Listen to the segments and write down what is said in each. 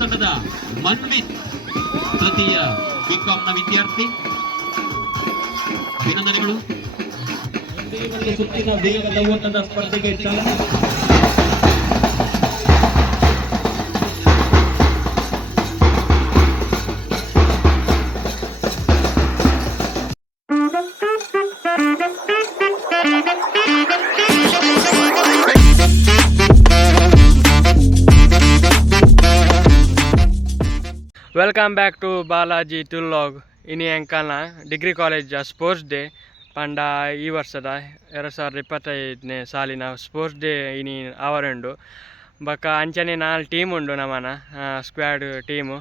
ತಂಡದ ಮನ್ವಿತ್ ತೃತೀಯ ಬಿಕಾಂನ ವಿದ್ಯಾರ್ಥಿ. ಅಭಿನಂದನೆಗಳು. ಸುತ್ತಿನ ವೇಗದ ಓಟದ ಸ್ಪರ್ಧೆಗೆ ಚಾಲನೆ. ವೆಲ್ಕಮ್ ಬ್ಯಾಕ್ ಟು ಬಾಲಾಜಿ ಟುಲ್ಲಾಗ್. ಇನಿ ಎಂಕಲ್ನ ಡಿಗ್ರಿ ಕಾಲೇಜ್ ಸ್ಪೋರ್ಟ್ಸ್ ಡೇ ಪಂಡ ಈ ವರ್ಷದ 2025ನೇ ಸಾಲಿನ ಸ್ಪೋರ್ಟ್ಸ್ ಡೇ ಇನಿ ಆವರುಂಡು. ಬೊಕ್ಕ ಅಂಚನೆ 4 ಟೀಮ್ ಉಂಡು ನಮನ ಸ್ಕ್ವಾಡ್ ಟೀಮು.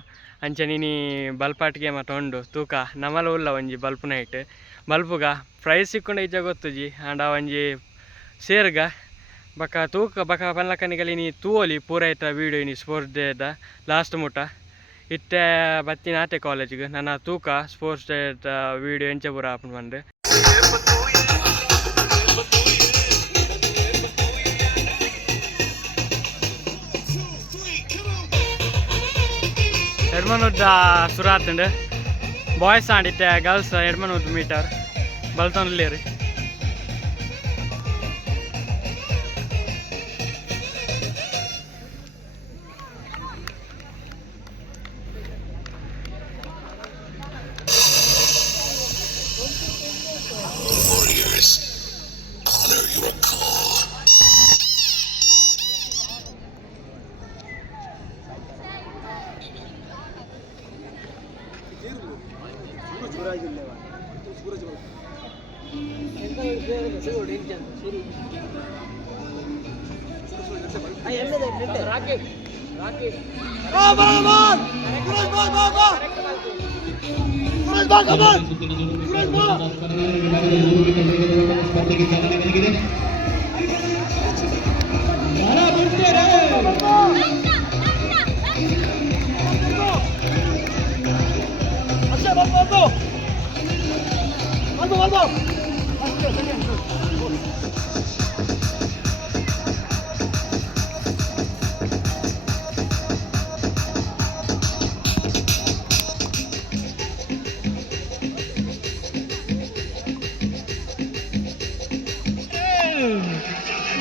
ಅಂಚನೆ ಇನಿ ಬಲ್ಪಾಟಿಗೆ ಮತ್ತು ಉಂಡು ತೂಕ ನಮಲ ಉಲ್ಲ ಒಂಜಿ ಬಲ್ಪ್ ನೈಟ್ ಬಲ್ಪುಗ ಪ್ರೈಸ್ ಸಿಕ್ಕೊಂಡು ಇಜ್ಜ ಗೊತ್ತುಜಿ ಅಂಡ ಒಂಜಿ ಸೇರ್ಗ ಬೊಕ್ಕ ತೂಕ ಬೊಕ್ಕ ಪನ್ಲಕ್ಕನಿಗಲಿ ಇನಿ ತೂವೊಲಿ ಪೂರೈತ ವೀಡಿಯೋ ಇನಿ ಸ್ಪೋರ್ಟ್ಸ್ ಡೇದ ಲಾಸ್ಟ್ ಮುಟ ಇತ್ತೆ ಬತ್ತಿನ ಆತೆ ಕಾಲೇಜಿಗೆ ನನ್ನ ತೂಕ ಸ್ಪೋರ್ಟ್ಸ್ ಡೇ ವೀಡಿಯೋ ಎಂಚ ಪೂರ ಆಪನ್ ಬಂದೆ. ಎಡ್ಮನೂರ್ದ ಸುರಾತುಂಡು ಬಾಯ್ಸ್ ಆಂಡಿತ್ತೆ ಗರ್ಲ್ಸ್ ಎಡ್ಮನೂರ್ದು ಮೀಟರ್ ಬಲ್ತೊಂದುಲ್ಲೇರಿ.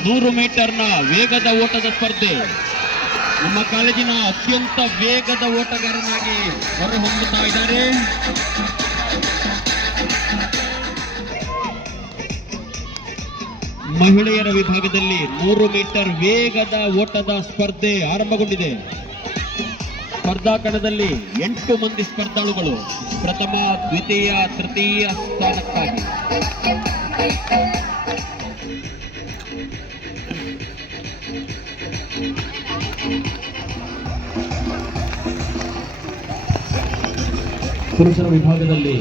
ನೂರು ಮೀಟರ್ನ ವೇಗದ ಓಟದ ಸ್ಪರ್ಧೆ. ನಮ್ಮ ಕಾಲೇಜಿನ ಅತ್ಯಂತ ವೇಗದ ಓಟಗಾರನಾಗಿ ಹೊರಹೊಮ್ಮುತ್ತಾ ಇದ್ದಾರೆ. ಮಹಿಳೆಯರ ವಿಭಾಗದಲ್ಲಿ 100 ಮೀಟರ್ ವೇಗದ ಓಟದ ಸ್ಪರ್ಧೆ ಆರಂಭಗೊಂಡಿದೆ. ಸ್ಪರ್ಧಾ ಕಣದಲ್ಲಿ 8 ಮಂದಿ ಸ್ಪರ್ಧಾಳುಗಳು ಪ್ರಥಮ, ದ್ವಿತೀಯ, ತೃತೀಯ ಸ್ಥಾನಕ್ಕಾಗಿ. ಪುರುಷರ ವಿಭಾಗದಲ್ಲಿ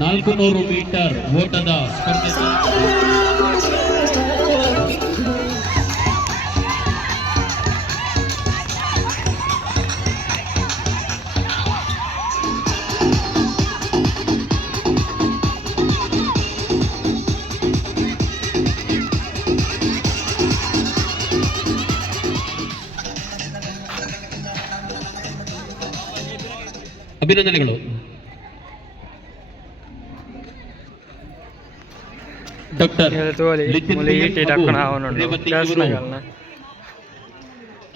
400 ಮೀಟರ್ ಓಟದ ಸ್ಪರ್ಧೆ. ಅಭಿನಂದನೆಗಳು. ಡಾಕ್ಟರ್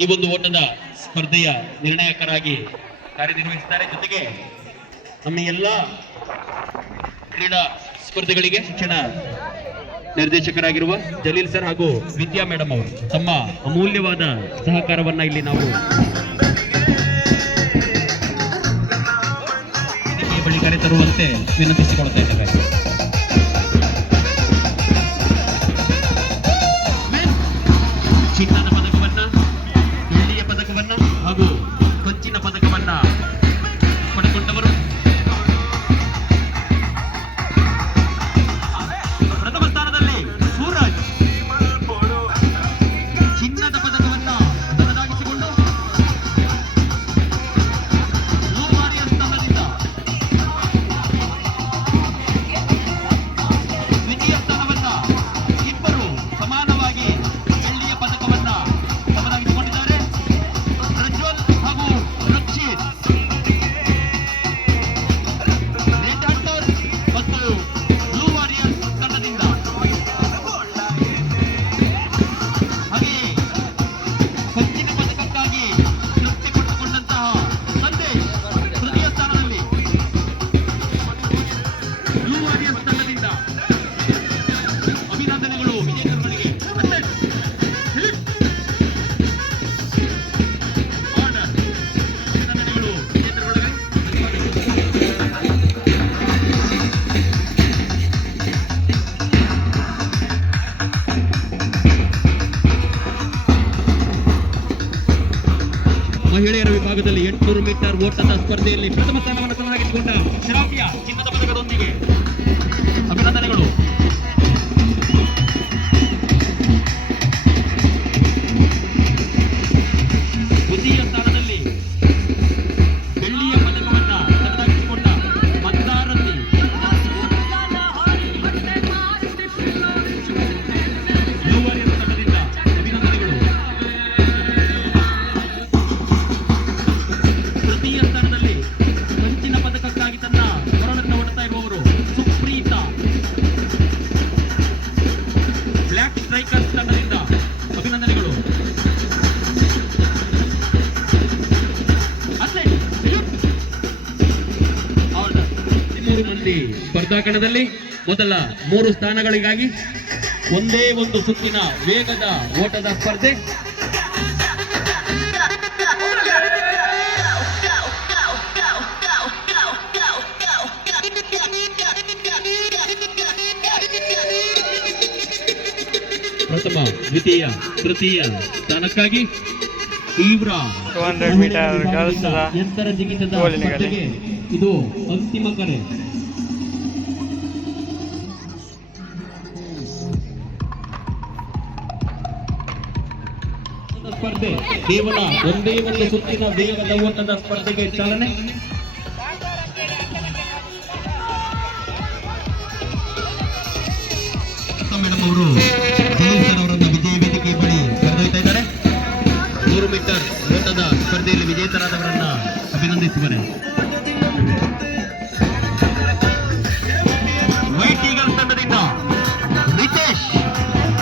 ಈ ಒಂದು ಓಟದ ಸ್ಪರ್ಧೆಯ ನಿರ್ಣಾಯಕರಾಗಿ ಕಾರ್ಯನಿರ್ವಹಿಸಿದ್ದಾರೆ. ಜೊತೆಗೆ ನಮ್ಮ ಎಲ್ಲ ಕ್ರೀಡಾ ಸ್ಪರ್ಧೆಗಳಿಗೆ ಶಿಕ್ಷಣ ನಿರ್ದೇಶಕರಾಗಿರುವ ಜಲೀಲ್ ಸರ್ ಹಾಗೂ ವಿದ್ಯಾ ಮೇಡಮ್ ಅವರು ತಮ್ಮ ಅಮೂಲ್ಯವಾದ ಸಹಕಾರವನ್ನ ಇಲ್ಲಿ ನಾವು ಬಳಿ ಕರೆತರುವಂತೆ ವಿನಂತಿಸಿಕೊಳ್ತಾ ಇದ್ದೇವೆ. ಚಿನ್ನದ ಪದಕವನ್ನ, ಬೆಳ್ಳಿಯ ಪದಕವನ್ನ ಹಾಗೂ ಕಂಚಿನ ಪದಕವನ್ನ ಪಡೆದುಕೊಂಡವರು ಪ್ರಥಮ ಸ್ಥಾನದಲ್ಲಿ ಸೂರಜ್ ಚಿನ್ನದ ಪದಕವನ್ನ ತನ್ನದಾಗಿಸಿಕೊಂಡು ಬಾರಿಯ ಸ್ಥಾನದಿಂದ 100 ಮೀಟರ್ ಓಟದ ಸ್ಪರ್ಧೆಯಲ್ಲಿ ಪ್ರಥಮ ಸ್ಥಾನವನ್ನು ತನ್ನದಾಗಿಸಿಕೊಂಡ ಶ್ರಾವ್ಯ ಚಿನ್ನದ ಪದಕದೊಂದಿಗೆ ಅಭಿನಂದನೆಗಳು. ದ್ವಿತೀಯ ಸ್ಥಾನದಲ್ಲಿ ಬೆಳ್ಳಿಯ ಪದಕವನ್ನ ತನ್ನದಾಗಿಸಿಕೊಂಡ ಮಂದಾರತಿ ಯುವರಿಯರ ತಂಡದಿಂದ ಅಭಿನಂದನೆಗಳು. ತೃತೀಯ ಸ್ಥಾನದಲ್ಲಿ ಕಂಚಿನ ಪದಕಕ್ಕಾಗಿ ತನ್ನ ಹೋರಾಟವನ್ನು ಓಡುತ್ತಾ ಇರುವವರು ಸುಪ್ರೀತಾ ಬ್ಲ್ಯಾಕ್ ಸ್ಟ್ರೈಕರ್ಸ್ ತಂಡದಿಂದ ಅಭಿನಂದನೆಗಳು. ಮಂದಿ ಸ್ಪರ್ಧಾಕಣದಲ್ಲಿ ಮೊದಲ 3 ಸ್ಥಾನಗಳಿಗಾಗಿ ಒಂದೇ ಒಂದು ಸುತ್ತಿನ ವೇಗದ ಓಟದ ಸ್ಪರ್ಧೆ. ಪ್ರಥಮ, ದ್ವಿತೀಯ, ತೃತೀಯ ಸ್ಥಾನಕ್ಕಾಗಿ ತೀವ್ರ 200 ಮೀಟರ್ ಗರ್ಲ್ಸ್ ಎತ್ತರ ಜಿಗಿತದ ಸ್ಪರ್ಧೆಗೆ ಇದು ಅಂತಿಮ ಕರೆ. ಸ್ಪರ್ಧೆ ಕೇವಲ ಒಂದೇ ಒಂದು ಸುತ್ತಿನ ವೇಗದ ಓಟದ ಸ್ಪರ್ಧೆಗೆ ಚಾಲನೆ. ಮೇಡಮ್ ಅವರು ಅವರನ್ನ ವಿಜಯ ವೇದಿಕೆ ಬಳಿ ಕರೆದೊಯ್ತಾ ಇದ್ದಾರೆ. 100 ಮೀಟರ್ ಓಟದ ಸ್ಪರ್ಧೆಯಲ್ಲಿ ವಿಜೇತರಾದವರನ್ನ ಅಭಿನಂದಿಸುವರೆ. ವೈಟ್ ಈಗಲ್ಸ್ ತಂಡದಿಂದ ರಿತೇಶ್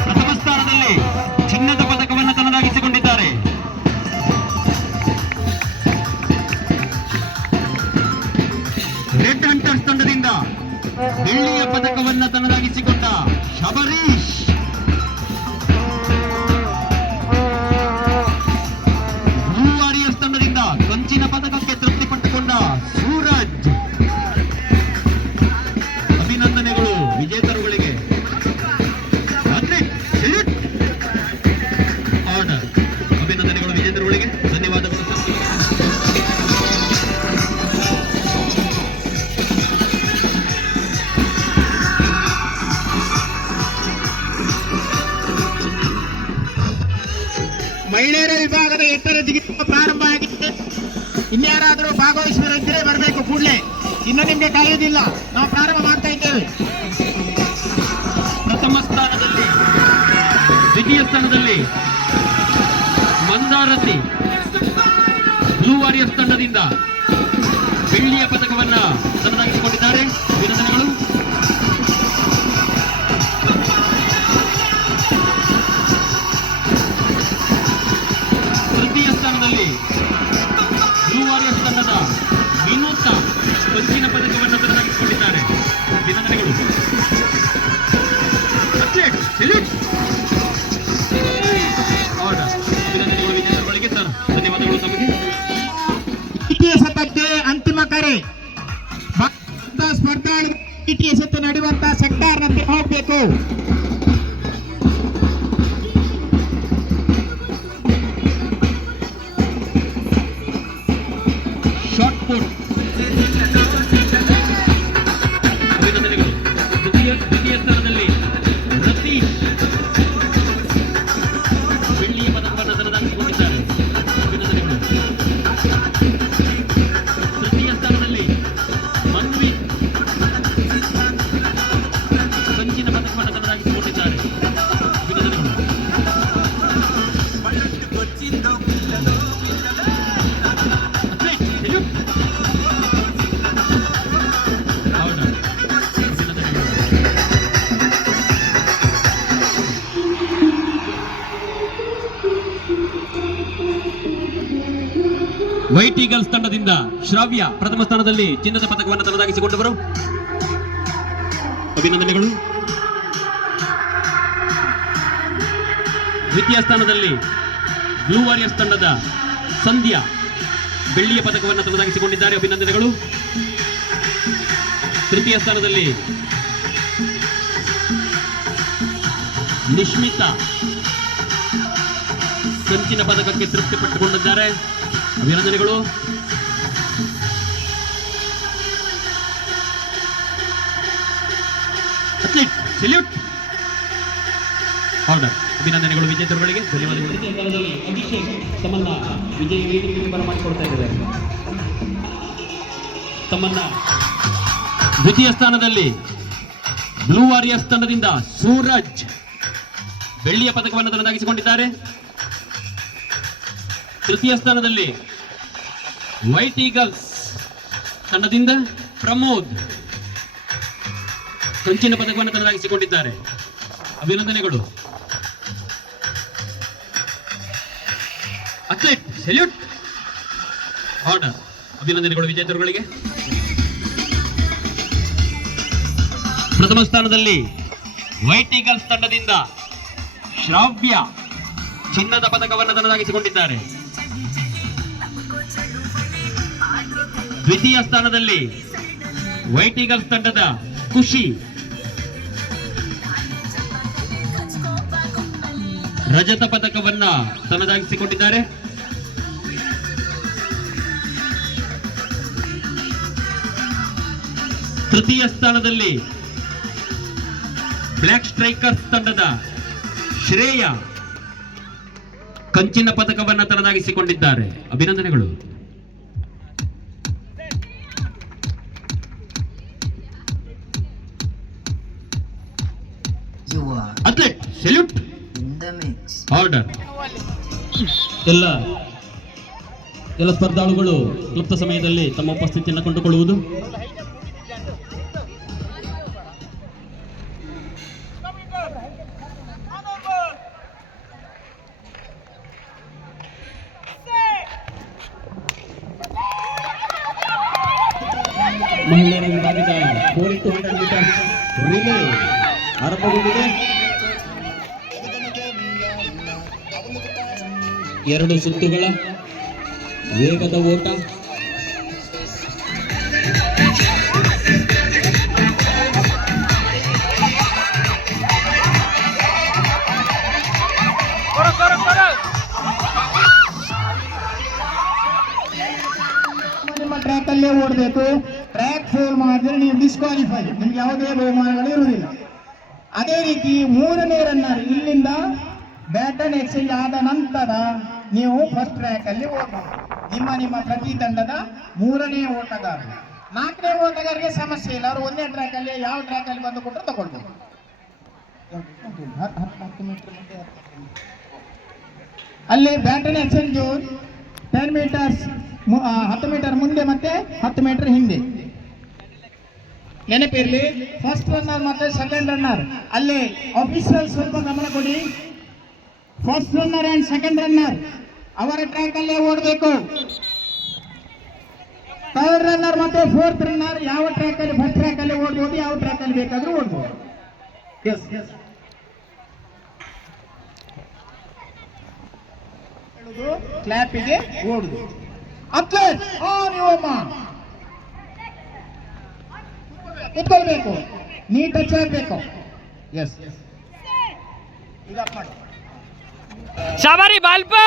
ಪ್ರಥಮ ಸ್ಥಾನದಲ್ಲಿ ಚಿನ್ನದ ಪದಕವನ್ನು ತನ್ನದಾಗಿಸಿಕೊಂಡಿದ್ದಾರೆ. ರೆಡ್ ಹಂಟರ್ಸ್ ತಂಡದಿಂದ ಬೆಳ್ಳಿಯ ಪದಕವನ್ನು ತನ್ನದಾಗಿಸಿಕೊಂಡ ಶಬರೀಶ್. ಬ್ಲೂ ವಾರಿಯರ್ಸ್ ತಂಡದಿಂದ ಕಂಚಿನ ಪದಕಕ್ಕೆ ತೃಪ್ತಿಪಟ್ಟುಕೊಂಡ ಸೂರಜ್. ಅಭಿನಂದನೆಗಳು ವಿಜೇತರುಗಳಿಗೆ. ಆರ್ಡರ್ ಅಭಿನಂದನೆಗಳು ವಿಜೇತರುಗಳಿಗೆ. ಧನ್ಯವಾದಗಳು. ಮಹಿಳೆಯರ ವಿಭಾಗದ ಎತ್ತರ ಜಿಗಿತ ಪ್ರಾರಂಭ ಆಗಿದೆ. ಇನ್ಯಾರಾದರೂ ಭಾಗವಹಿಸಿದರೆ ಬರಬೇಕು ಕೂಡಲೇ. ಇನ್ನು ನಿಮಗೆ ಕಾಯುವುದಿಲ್ಲ, ನಾವು ಪ್ರಾರಂಭ ಮಾಡ್ತಾ ಇದ್ದೇವೆ. ಪ್ರಥಮ ಸ್ಥಾನದಲ್ಲಿ, ದ್ವಿತೀಯ ಸ್ಥಾನದಲ್ಲಿ ಮಂದಾರತಿ ಬ್ಲೂ ವಾರಿಯರ್ಸ್ ತಂಡದಿಂದ ಬೆಳ್ಳಿಯ ಪದಕವನ್ನ ತನ್ನದಾಗಿಸಿಕೊಂಡಿದ್ದಾರೆ. ಅಭಿನಂದನೆಗಳು. ತೃತೀಯ ಸ್ಥಾನದಲ್ಲಿ ಬ್ಲೂ ವಾರಿಯರ್ಸ್ ತಂಡದ ವಿನೂತ ಕಂಚಿನ ಪದಕವನ್ನು ತನ್ನದಾಗಿಸಿಕೊಂಡಿದ್ದಾರೆ. ಅಭಿನಂದನೆಗಳು. ಅಭಿನಂದನೆಗಳು ವಿಜೇತರುಗಳಿಗೆ ಸರ್. ಧನ್ಯವಾದಗಳು ತಮಗೆ. ಎಸೆತಕ್ಕೆ ಅಂತಿಮ ಕರೆ. ಸ್ಪರ್ಧಾಳುಗಳು ಎಸೆತ್ತು ನಡೆಯುವಂತಹ ಸೆಕ್ಟಾರ್ನಂತೆ ಹೋಗಬೇಕು. Shot put. ಅಭಿನಂದನೆಗಳು. ದ್ವಿತೀಯ ಸ್ಥಾನದಲ್ಲಿ ರತೀಶ್ ಬೆಳ್ಳಿಯ ಪದಕವನ್ನು ತನ್ನದಾಗಿಸಿಕೊಂಡಿದ್ದಾರೆ. ಅಭಿನಂದನೆಗಳು. ತೃತೀಯ ಸ್ಥಾನದಲ್ಲಿ ಮನ್ವಿತ್ ಕಂಚಿನ ಪದಕವನ್ನು ತನ್ನದಾಗಿಸಿಕೊಂಡಿದ್ದಾರೆ. ಅಭಿನಂದನೆಗಳು. ವೈಟ್ ಈಗಲ್ಸ್ ತಂಡದಿಂದ ಶ್ರಾವ್ಯ ಪ್ರಥಮ ಸ್ಥಾನದಲ್ಲಿ ಚಿನ್ನದ ಪದಕವನ್ನು ತನ್ನದಾಗಿಸಿಕೊಂಡವರು. ಅಭಿನಂದನೆಗಳು. ದ್ವಿತೀಯ ಸ್ಥಾನದಲ್ಲಿ ಬ್ಲೂ ವಾರಿಯರ್ಸ್ ತಂಡದ ಸಂಧ್ಯಾ ಬೆಳ್ಳಿಯ ಪದಕವನ್ನು ತನ್ನದಾಗಿಸಿಕೊಂಡಿದ್ದಾರೆ. ಅಭಿನಂದನೆಗಳು. ತೃತೀಯ ಸ್ಥಾನದಲ್ಲಿ ನಿಶ್ಮಿತಾ ಕಂಚಿನ ಪದಕಕ್ಕೆ ತೃಪ್ತಿಪಟ್ಟುಕೊಂಡಿದ್ದಾರೆ. ಅಭಿನಂದನೆಗಳು. Salute order. ಅಭಿನಂದನೆಗಳು ವಿಜೇತರುಗಳಿಗೆ, ಧನ್ಯವಾದಗಳು. ಅಭಿಷೇಕ್ ತಮ್ಮನ್ನ ವಿಜಯ ವೇದಿಕೆಗೆ ಬರಮಾಡಿಕೊಡ್ತಾ ಇದ್ದಾರೆ. ತಮ್ಮನ್ನ ದ್ವಿತೀಯ ಸ್ಥಾನದಲ್ಲಿ ಬ್ಲೂ ವಾರಿಯರ್ಸ್ ತಂಡದಿಂದ ಸೂರಜ್ ಬೆಳ್ಳಿಯ ಪದಕವನ್ನು ತನ್ನದಾಗಿಸಿಕೊಂಡಿದ್ದಾರೆ. ತೃತೀಯ ಸ್ಥಾನದಲ್ಲಿ ವೈಟ್ ಈಗಲ್ಸ್ ತಂಡದಿಂದ ಪ್ರಮೋದ್ ಕಂಚಿನ ಪದಕವನ್ನು ತನ್ನದಾಗಿಸಿಕೊಂಡಿದ್ದಾರೆ. ಅಭಿನಂದನೆಗಳು. Athlete salute order. ಅಭಿನಂದನೆಗಳು ವಿಜೇತರುಗಳಿಗೆ. ಪ್ರಥಮ ಸ್ಥಾನದಲ್ಲಿ ವೈಟ್ ಈಗಲ್ಸ್ ತಂಡದಿಂದ ಶ್ರಾವ್ಯ ಚಿನ್ನದ ಪದಕವನ್ನು ತನ್ನದಾಗಿಸಿಕೊಂಡಿದ್ದಾರೆ. ದ್ವಿತೀಯ ಸ್ಥಾನದಲ್ಲಿ ವೈಟ್ ಈಗಲ್ಸ್ ತಂಡದ ಖುಷಿ ರಜತ ಪದಕವನ್ನ ತನ್ನದಾಗಿಸಿಕೊಂಡಿದ್ದಾರೆ. ತೃತೀಯ ಸ್ಥಾನದಲ್ಲಿ ಬ್ಲ್ಯಾಕ್ ಸ್ಟ್ರೈಕರ್ಸ್ ತಂಡದ ಶ್ರೇಯ ಕಂಚಿನ ಪದಕವನ್ನ ತನ್ನದಾಗಿಸಿಕೊಂಡಿದ್ದಾರೆ. ಅಭಿನಂದನೆಗಳು. Athlete salute order. ಎಲ್ಲ ಸ್ಪರ್ಧಾಳುಗಳು ಕ್ಲುಪ್ತ ಸಮಯದಲ್ಲಿ ತಮ್ಮ ಉಪಸ್ಥಿತಿಯನ್ನು ಕೊಂಡುಕೊಳ್ಳುವುದು. ಮಹಿಳೆಯರ ವಿಭಾಗದ 4x100 ಮೀಟರ್ ರಿಲೇ ಆರಂಭಗೊಂಡಿದೆ. 2 ಸುತ್ತುಗಳ ವೇಗದ ಓಟ. ನಿಮ್ಮ ಟ್ರ್ಯಾಕ್ ಅಲ್ಲೇ ಓಡಬೇಕು. ಟ್ರ್ಯಾಕ್ ಫೇಲ್ ಮಾಡಿದ್ರೆ ನೀವು ಡಿಸ್ಕ್ವಾಲಿಫೈ, ನಿಮ್ಗೆ ಯಾವುದೇ ಬಹುಮಾನಗಳು ಇರುವುದಿಲ್ಲ. ಅದೇ ರೀತಿ 3ನೇ ರನ್ನರ್ ಇಲ್ಲಿಂದ ಬ್ಯಾಟನ್ ಎಕ್ಸ್ಚೇಂಜ್ ಆದ ನಂತರ ನೀವು ಫಸ್ಟ್ ಟ್ರ್ಯಾಕ್ ಅಲ್ಲಿ ಓಡಬಹುದು. ನಿಮ್ಮ ಪ್ರತಿ ತಂಡದ 3ನೇ ಓಟಗಾರ. 4ನೇ ಓಟಗಾರರಿಗೆ ಸಮಸ್ಯೆ ಇಲ್ಲ, ಅವರು 1ನೇ ಟ್ರ್ಯಾಕ್ ಅಲ್ಲಿ ಯಾವ ಟ್ರ್ಯಾಕ್ ಅಲ್ಲಿ ಬಂದು ಕೊಟ್ಟರು ತಗೊಳ್ಬಹುದು. 10 ಮೀಟರ್ ಮುಂದೆ ಅಲ್ಲಿ ಬ್ಯಾಟನ್ ಎಕ್ಸ್ಚೇಂಜ್ 10 ಮೀಟರ್ಸ್ 10 ಮೀಟರ್ ಮುಂದೆ ಮತ್ತೆ 10 ಮೀಟರ್ ಹಿಂದೆ. ನೆನಪಿರಲಿ, ಫಸ್ಟ್ ರನ್ನರ್ ಮತ್ತೆ ಸೆಕೆಂಡ್ ರನ್ನರ್ ಅಲ್ಲಿ ಆಫೀಸರ್ ಸ್ವಲ್ಪ ಗಮನ ಕೊಡಿ. First runner and second runner ಅವರ ಟ್ರ್ಯಾಕ್ ಅಲ್ಲೇ ಓಡಬೇಕು. ಥರ್ಡ್ ರನ್ನರ್ ಮತ್ತೆ ಫೋರ್ತ್ ರನ್ನರ್ ಯಾವ ಟ್ರ್ಯಾಕ್ ಅಲ್ಲಿ, ಫಸ್ಟ್ ಟ್ರ್ಯಾಕ್ ಅಲ್ಲಿ ಓಡಬಹುದು, ಯಾವ ಟ್ರ್ಯಾಕ್ ಅಲ್ಲಿ ಬೇಕಾದ್ರೂ ಓಡಬಹುದು. ಕ್ಲಾಪಿಗೆ ಓಡುದು. ಅಥ್ಲೆಟ್ ಕೂತ್ಕೊಳ್ಬೇಕು, ನೀ ಟಚ್ ಆಗಬೇಕು. ಎಸ್, ಈಗ ಮಾಡಿ Sabari Balpo!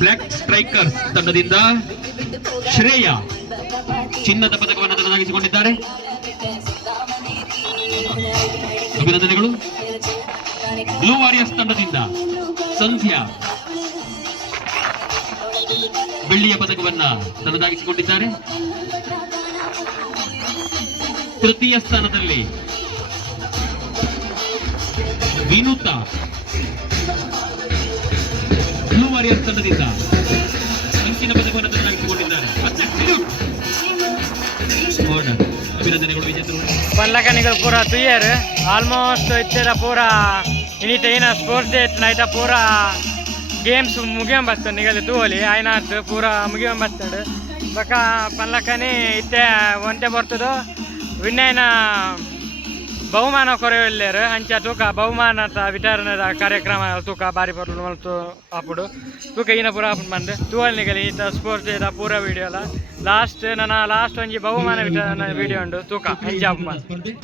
ಬ್ಲ್ಯಾಕ್ ಸ್ಟ್ರೈಕರ್ಸ್ ತಂಡದಿಂದ ಶ್ರೇಯ ಚಿನ್ನದ ಪದಕವನ್ನು ತನ್ನದಾಗಿಸಿಕೊಂಡಿದ್ದಾರೆ. ಅಭಿನಂದನೆಗಳು. ಬ್ಲೂ ವಾರಿಯರ್ಸ್ ತಂಡದಿಂದ ಸಂಧ್ಯಾ ಬೆಳ್ಳಿಯ ಪದಕವನ್ನ ತನ್ನದಾಗಿಸಿಕೊಂಡಿದ್ದಾರೆ. ತೃತೀಯ ಸ್ಥಾನದಲ್ಲಿ ವಿನುತಾ ಬ್ಲೂ ವಾರಿಯರ್ಸ್ ತಂಡದಿಂದ ಕಂಚಿನ ಪದಕವನ್ನು ತನ್ನದಾಗಿಸಿಕೊಂಡಿದ್ದಾರೆ. ಅಭಿನಂದನೆಗಳು ವಿಜೇತರು. ಪಲ್ಲಕನಿಗಳು ಪೂರ ತುಯ್ಯರ್ ಆಲ್ಮೋಸ್ಟ್ ಇತ್ತೆದ ಪೂರ ಇನ್ನಿತ ಏನ ಸ್ಪೋರ್ಟ್ಸ್ ಡೇ ನೈತ ಪೂರ ಗೇಮ್ಸ್ ಮುಗಿಯಂ ಬರ್ತದೆ ನಿಗಲಿ ತೂವಲಿ ಆಯ್ನಾತ್ ಪೂರ ಮುಗಿಯಂ ಬರ್ತದೆ ಬಕ ಪಲ್ಲಕನಿ ಇತ್ತೆ ಒಂತೆ ಬರ್ತದೋ ವಿನ್ನೈನ ಬಹುಮಾನ ಕೊರೆಯಲ್ಲೇರು ಅಂಚ ತೂಕ ಬಹುಮಾನದ ವಿತರಣೆದ ಕಾರ್ಯಕ್ರಮ ತೂಕ ಬಾರಿ ಬರಲು ಮಲ್ತು ಆಪುಡು ತೂಕ ಈನ ಪೂರ ಆಪುಡು ಮಂದೆ ತೂವಲ್ನಿಗಲಿ ಈತ ಸ್ಪೋರ್ಟ್ಸ್ ಇದ ಪೂರ ವಿಡಿಯೋಲ ಲಾಸ್ಟ್ ಒಂಜಿ ಬಹುಮಾನ ವಿತರಣೆ ವಿಡಿಯೋ ಉಂಡು ತೂಕ ಅಂಚ ಆಪು ಸ್ಪರ್ಧೆ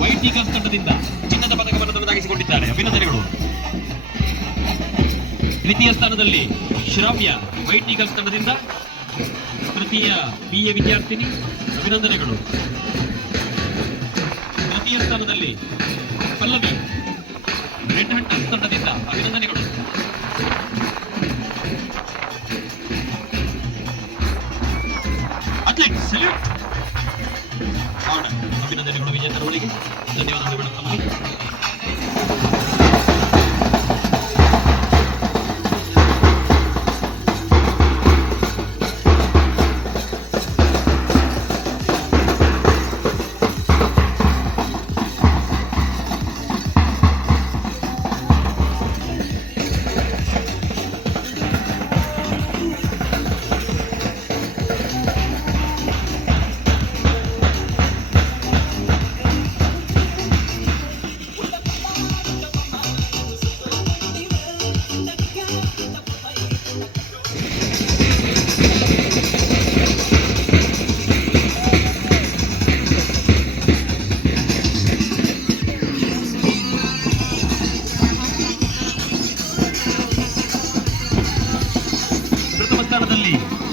ವೈಟ್ ಈಗಲ್ಸ್ ತಂಡದಿಂದ ಚಿನ್ನದ ಪದಕವನ್ನು ತನ್ನದಾಗಿಸಿಕೊಂಡಿದ್ದಾರೆ, ಅಭಿನಂದನೆಗಳು. ದ್ವಿತೀಯ ಸ್ಥಾನದಲ್ಲಿ ಶ್ರಾವ್ಯ ವೈಟ್ ಈಗಲ್ಸ್ ತಂಡದಿಂದ ತೃತೀಯ BA ವಿದ್ಯಾರ್ಥಿನಿ, ಅಭಿನಂದನೆಗಳು. ತೃತೀಯ ಸ್ಥಾನದಲ್ಲಿ ಪಲ್ಲವಿ ರೆಡ್ ಹಂಟರ್ಸ್ ತಂಡದಿಂದ, ಅಭಿನಂದನೆಗಳು. ಅಥ್ಲೆಟ್ ಸಲ್ಯೂಟ್, ಅಭಿನಂದನೆಗಳು ವಿಜೇತರವರಿಗೆ, ಧನ್ಯವಾದಗಳು ಮೇಡಮ್ ತಮಗೆ.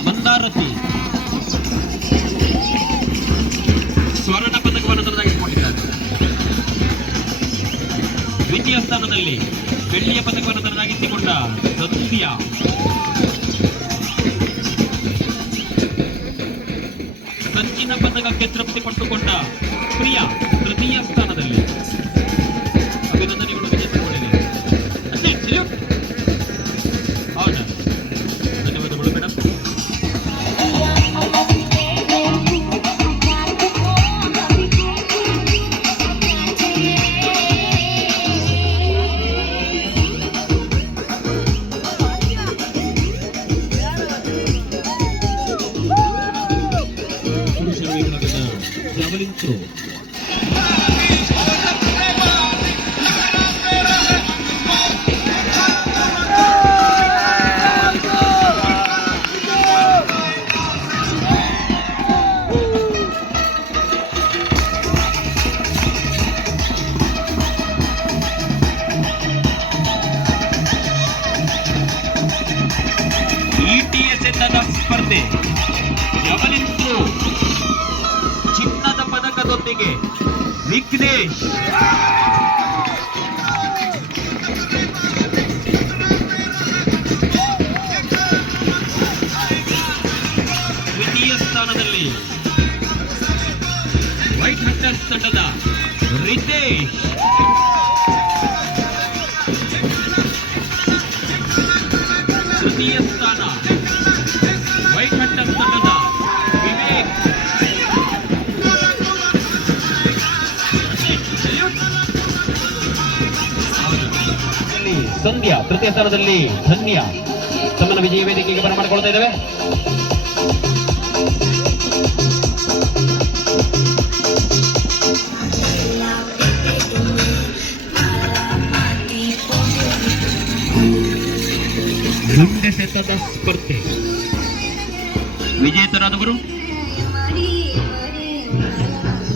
ಮಂದಾರತಿ ಸ್ವರ್ಣ ಪದಕವನ್ನು ತನ್ನದಾಗಿಸಿಕೊಂಡಿದ್ದಾರೆ. ದ್ವಿತೀಯ ಸ್ಥಾನದಲ್ಲಿ ಬೆಳ್ಳಿಯ ಪದಕವನ್ನು ತನ್ನದಾಗಿಸಿಕೊಂಡ ಸತ್ಯ, ಕಂಚಿನ ಪದಕಕ್ಕೆ ತೃಪ್ತಿಪಟ್ಟುಕೊಂಡ ಪ್ರಿಯಾ ತೃತೀಯ ಸ್ಥಾನದಲ್ಲಿ, ಅಭಿನಂದನೆಗಳು ವಿಜೇತರುಗಳಿಗೆ. ಹೌದಾ, ಧನ್ಯವಾದಗಳು ಮೇಡಮ್. ಪುರುಷರ ವಿಭಾಗದ ಜಾವಲಿನ್ ಥ್ರೋ ETS ಎತ್ತದ ಸ್ಪರ್ಧೆ ಜಾವಲಿನ್ ಥ್ರೋ ಚಿನ್ನದ ಪದಕದೊಂದಿಗೆ ವಿಘ್ನೇಶ್, ದ್ವಿತೀಯ ಸ್ಥಾನದಲ್ಲಿ ವೈಟ್ ಹಂಟರ್ಸ್ ತಂಡದ ರಿತೇಶ್, ತೃತೀಯ ಸ್ಥಾನ ವೈಟ್ ಹಂಟರ್ಸ್ ತಂಡದ ವಿವೇಕ್, ಸಂಧ್ಯಾ ತೃತೀಯ ಸ್ಥಾನದಲ್ಲಿ ಧನ್ಯ ತಮ್ಮನ್ನ ವಿಜಯ ವೇದಿಕೆಗೆ ಬರಮಾಡಿಕೊಳ್ತಾ ಇದ್ದೇವೆ. ಗುಂಡೆಸೆತದ ಸ್ಪರ್ಧೆ ವಿಜೇತರಾದವರು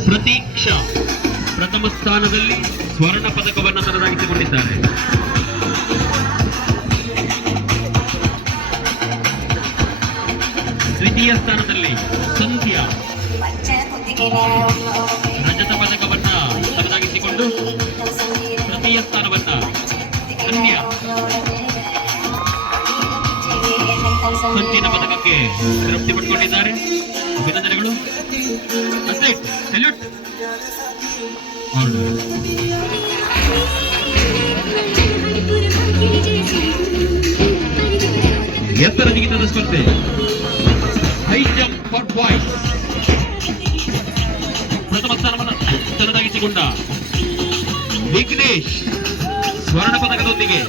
ಪ್ರತೀಕ್ಷಾ ಪ್ರಥಮ ಸ್ಥಾನದಲ್ಲಿ ಸ್ವರ್ಣ ಪದಕವನ್ನು ತನ್ನದಾಗಿಸಿಕೊಂಡಿದ್ದಾರೆ. ದ್ವಿತೀಯ ಸ್ಥಾನದಲ್ಲಿ ಸಂಧ್ಯಾ ರಜತ ಪದಕವನ್ನ ತನ್ನದಾಗಿಸಿಕೊಂಡು ತೃತೀಯ ಸ್ಥಾನವನ್ನ ಧನ್ಯ ಕಂಚಿನ ಪದಕಕ್ಕೆ ತೃಪ್ತಿಪಟ್ಟುಕೊಂಡಿದ್ದಾರೆ. ಅಭಿನಂದನೆಗಳು. Athlete salute. ಎತ್ತರ ಜಿಗಿತದ ಸ್ಪರ್ಧೆ ಹೈ ಜಂಪ್ ಫಾರ್ ಬಾಯ್ಸ್ ತನ್ನದಾಗಿಸಿಕೊಂಡ ವಿಘ್ನೇಶ್ ಸ್ವರ್ಣ ಪದಕದೊಂದಿಗೆ.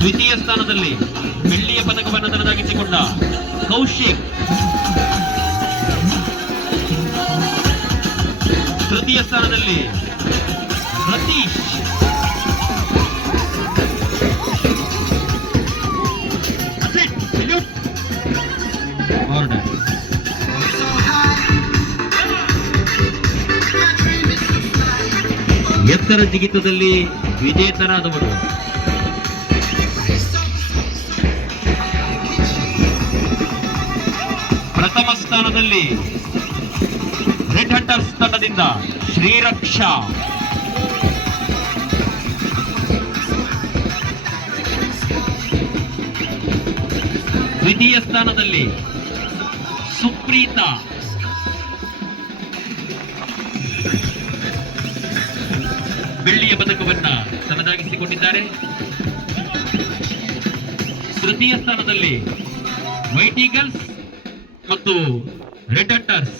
ದ್ವಿತೀಯ ಸ್ಥಾನದಲ್ಲಿ ಬೆಳ್ಳಿಯ ಪದಕವನ್ನು ತನ್ನದಾಗಿಸಿಕೊಂಡ ಕೌಶಿಕ್. ತೃತೀಯ ಸ್ಥಾನದಲ್ಲಿ ರತೀಶ್. ಎತ್ತರ ಜಿಗಿತದಲ್ಲಿ ವಿಜೇತರಾದವರು ಪ್ರಥಮ ಸ್ಥಾನದಲ್ಲಿ ರೆಡ್ ಹಂಟರ್ಸ್ ತಂಡದಿಂದ ಶ್ರೀರಕ್ಷಾ. ದ್ವಿತೀಯ ಸ್ಥಾನದಲ್ಲಿ ಸುಪ್ರೀತಾ. ಬೆಳ್ಳಿಯ ಪದಕವನ್ನ ತನ್ನದಾಗಿಸಿಕೊಂಡಿದ್ದಾರೆ. ತೃತೀಯ ಸ್ಥಾನದಲ್ಲಿ ವೈಟ್ ಈಗಲ್ಸ್ ಮತ್ತು ರೆಡ್ ಹಂಟರ್ಸ್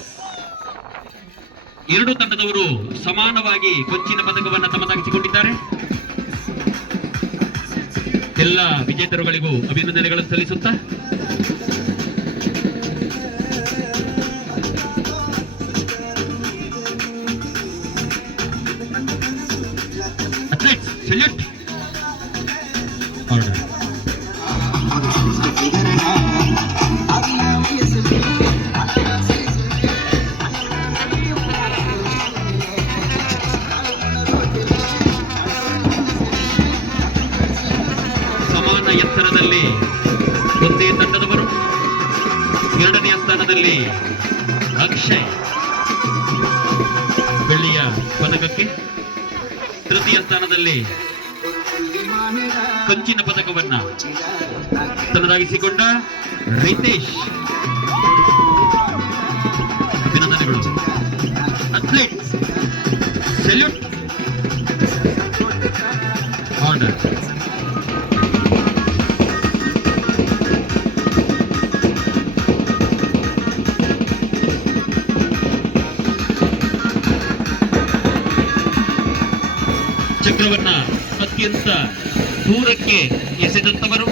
ಎರಡು ತಂಡದವರು ಸಮಾನವಾಗಿ ಕಂಚಿನ ಪದಕವನ್ನು ತಮ್ಮದಾಗಿಸಿಕೊಂಡಿದ್ದಾರೆ. ಎಲ್ಲ ವಿಜೇತರುಗಳಿಗೂ ಅಭಿನಂದನೆಗಳನ್ನು ಸಲ್ಲಿಸುತ್ತಾ ಸೆಲ್ಯೂಟ್. ಸಮಾನ ಎತ್ತರದಲ್ಲಿ ಒಂದೇ ತಂಡದವರು. ಎರಡನೆಯ ಸ್ಥಾನದಲ್ಲಿ ಅಕ್ಷಯ್ ಬೆಳ್ಳಿಯ ಪದಕಕ್ಕೆ. ತೃತೀಯ ಸ್ಥಾನದಲ್ಲಿ ಕಂಚಿನ ಪದಕವನ್ನ ತನ್ನದಾಗಿಸಿಕೊಂಡ ರಿತೇಶ್. ಅಭಿನಂದನೆಗಳು. Athlete salute. ಆರ್ಡರ್. ಚಕ್ರವನ್ನ ಅತ್ಯಂತ ದೂರಕ್ಕೆ ಎಸೆದಂತವರು.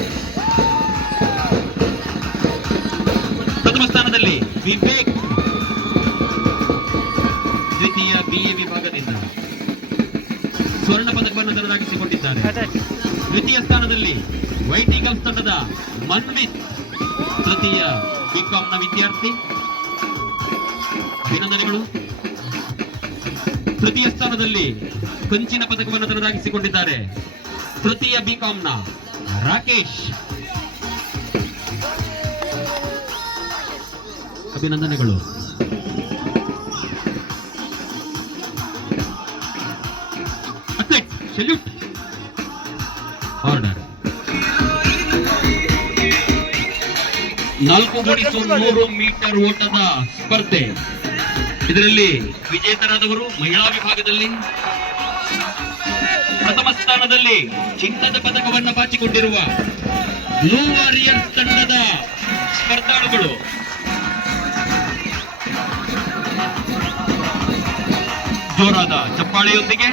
ಪ್ರಥಮ ಸ್ಥಾನದಲ್ಲಿ ವಿವೇಕ್ ದ್ವಿತೀಯ BA ವಿಭಾಗದಿಂದ ಸ್ವರ್ಣ ಪದಕವನ್ನು ತನ್ನದಾಗಿಸಿಕೊಂಡಿದ್ದಾರೆ. ದ್ವಿತೀಯ ಸ್ಥಾನದಲ್ಲಿ ವೈಟ್ ಈಗಲ್ಸ್ ತಂಡದ ಮನ್ವಿತ್ ತೃತೀಯ BCom ನ ವಿದ್ಯಾರ್ಥಿ. ಅಭಿನಂದನೆಗಳು. ತೃತೀಯ ಸ್ಥಾನದಲ್ಲಿ ಕಂಚಿನ ಪದಕವನ್ನು ತನ್ನದಾಗಿಸಿಕೊಂಡಿದ್ದಾರೆ ತೃತೀಯ BCom ನ ರಾಕೇಶ್. ಅಭಿನಂದನೆಗಳು. Athlete salute. Order. 4x100 metre ಓಟದ ಸ್ಪರ್ಧೆ. ಇದರಲ್ಲಿ ವಿಜೇತರಾದವರು ಮಹಿಳಾ ವಿಭಾಗದಲ್ಲಿ ಪ್ರಥಮ ಸ್ಥಾನದಲ್ಲಿ ಚಿನ್ನದ ಪದಕವನ್ನು ಬಾಚಿಕೊಂಡಿರುವ ಬ್ಲೂ ವಾರಿಯರ್ಸ್ ತಂಡದ ಸ್ಪರ್ಧಾಳುಗಳು. ಜೋರಾದ ಚಪ್ಪಾಳೆಯೊಂದಿಗೆ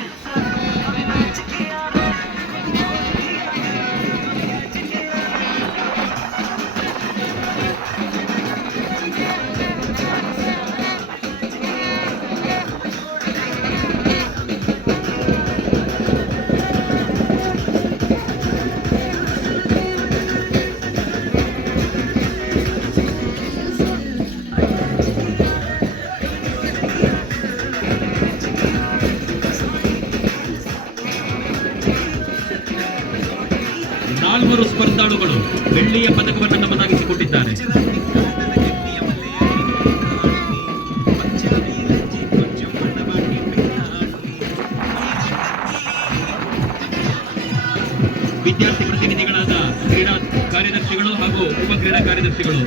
ನಾಲ್ವರು ಸ್ಪರ್ಧಾಳುಗಳು ಬೆಳ್ಳಿಯ ಪದಕವನ್ನು ತಮ್ಮದಾಗಿಸಿಕೊಂಡಿದ್ದಾರೆ. ವಿದ್ಯಾರ್ಥಿ ಪ್ರತಿನಿಧಿಗಳಾದ ಕ್ರೀಡಾ ಕಾರ್ಯದರ್ಶಿಗಳು ಹಾಗೂ ಉಪ ಕ್ರೀಡಾ ಕಾರ್ಯದರ್ಶಿಗಳು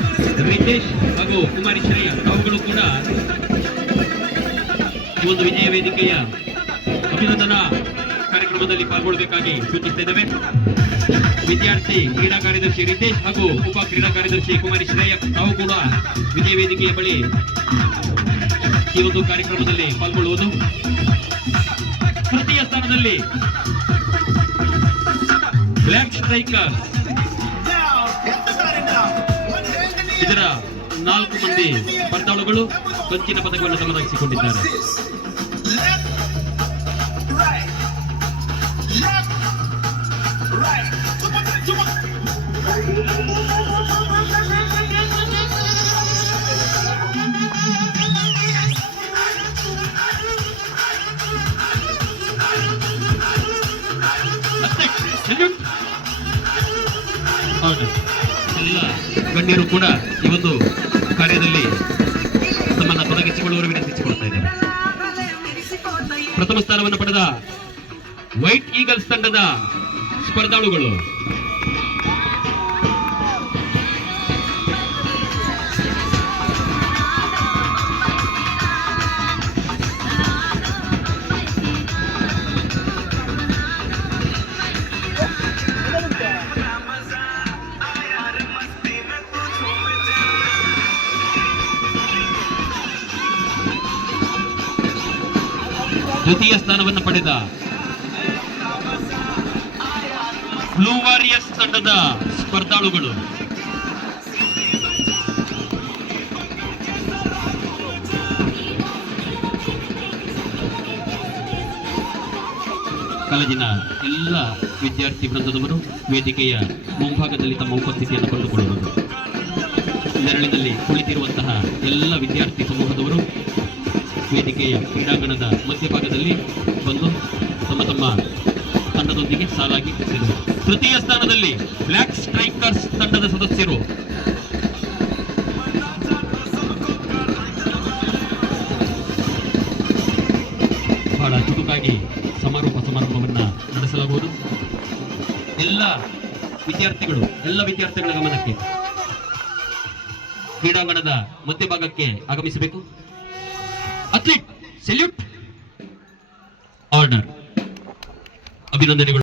ರಿತೇಶ್ ಹಾಗೂ ಕುಮಾರಿ ಶ್ರೇಯ ತಾವುಗಳು ಕೂಡ ಈ ಒಂದು ವಿಜಯ ವೇದಿಕೆಯ ಅಭಿನಂದನಾ ಕಾರ್ಯಕ್ರಮದಲ್ಲಿ ಪಾಲ್ಗೊಳ್ಳಬೇಕಾಗಿ ಸೂಚಿಸುತ್ತಿದ್ದೇವೆ. ವಿದ್ಯಾರ್ಥಿ ಕ್ರೀಡಾ ಕಾರ್ಯದರ್ಶಿ ರಿತೇಶ್ ಹಾಗೂ ಉಪ ಕ್ರೀಡಾ ಕಾರ್ಯದರ್ಶಿ ಕುಮಾರಿ ಶ್ರೇಯಕ್ ತಾವು ಕೂಡ ವಿಜಯ ವೇದಿಕೆಯ ಬಳಿ ಈ ಒಂದು ಕಾರ್ಯಕ್ರಮದಲ್ಲಿ ಪಾಲ್ಗೊಳ್ಳುವುದು. ತೃತೀಯ ಸ್ಥಾನದಲ್ಲಿ ಬ್ಲ್ಯಾಕ್ ಸ್ಟ್ರೈಕರ್, ಇದರ 4 ಮಂದಿ ಸ್ಪರ್ಧಾಳುಗಳು ಕಂಚಿನ ಪದಕವನ್ನು ತಮ್ಮದಾಗಿಸಿಕೊಂಡಿದ್ದಾರೆ. ಎಲ್ಲ ಗಣ್ಯರು ಕೂಡ ಈ ಒಂದು ಕಾರ್ಯದಲ್ಲಿ ತಮ್ಮನ್ನು ತೊಡಗಿಸಿಕೊಳ್ಳುವ ವಿನಂತಿಸಿಕೊಳ್ತಾ ಇದ್ದಾರೆ. ಪ್ರಥಮ ಸ್ಥಾನವನ್ನು ಪಡೆದ ವೈಟ್ ಈಗಲ್ಸ್ ತಂಡದ ಸ್ಪರ್ಧಾಳುಗಳು ದ್ವಿತೀಯ ಸ್ಥಾನವನ್ನು ಪಡೆದ ಬ್ಲೂ ವಾರಿಯರ್ಸ್ ತಂಡದ ಸ್ಪರ್ಧಾಳುಗಳು ಕಾಲೇಜಿನ ಎಲ್ಲ ವಿದ್ಯಾರ್ಥಿ ವೃಂದದವರು ವೇದಿಕೆಯ ಮುಂಭಾಗದಲ್ಲಿ ತಮ್ಮ ಉಪಸ್ಥಿತಿಯನ್ನು ಕಂಡುಕೊಳ್ಳುವುದು. ನೆರಳಿನಲ್ಲಿ ಕುಳಿತಿರುವಂತಹ ಎಲ್ಲ ವಿದ್ಯಾರ್ಥಿ ಸಮೂಹದವರು ವೇದಿಕೆಯ ಕ್ರೀಡಾಂಗಣದ ಮಧ್ಯಭಾಗದಲ್ಲಿ ಬಂದು ತಮ್ಮ ತಮ್ಮ ತಂಡದೊಂದಿಗೆ ಸಾಲಾಗಿ ಸೇರಿದರು. ತೃತೀಯ ಸ್ಥಾನದಲ್ಲಿ ಬ್ಲ್ಯಾಕ್ ಸ್ಟ್ರೈಕರ್ಸ್ ತಂಡದ ಸದಸ್ಯರು ಬಹಳ ಚುರುಕಾಗಿ ಸಮಾರಂಭವನ್ನು ನಡೆಸಲಾಗುವುದು. ಎಲ್ಲ ವಿದ್ಯಾರ್ಥಿಗಳ ಗಮನಕ್ಕೆ ಕ್ರೀಡಾಂಗಣದ ಮಧ್ಯಭಾಗಕ್ಕೆ ಆಗಮಿಸಬೇಕು. ಅಥ್ಲೀಟ್ ಸೆಲ್ಯೂಟ್, ಆರ್ಡರ್, ಅಭಿನಂದನೆಗಳು.